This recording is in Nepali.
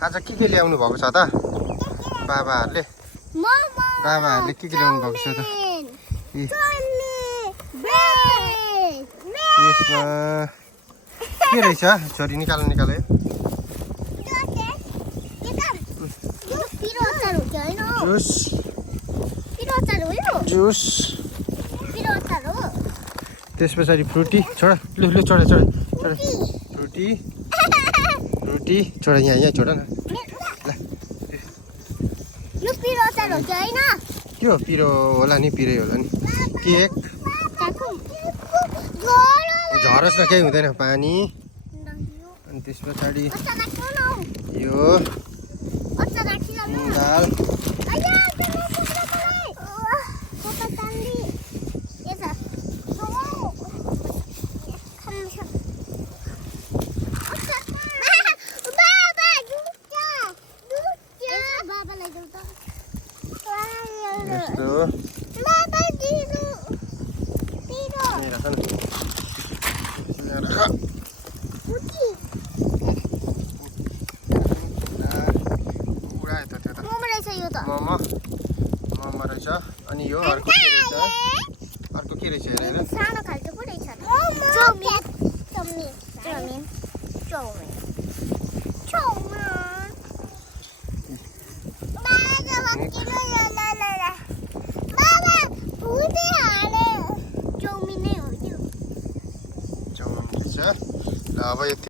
आज के ल्याउनु भएको छ त बाबाहरूले के ल्याउनु भएको छ त यसमा के रहेछ छोरी निकाल जुस त्यस पछाडि फ्रुटी छोड लु छोड फ्रुटी छोड यहाँ छोड न के हो पिरो होला नि पिरै होला नि केक झरोस् न केही हुँदैन पानी अनि त्यस पछाडि यो दाल मोमो रहेछ अनि यो अर्को के रहेछ हेरेर सानो खालको पो रहेछ चाउमिन रहेछ ल अब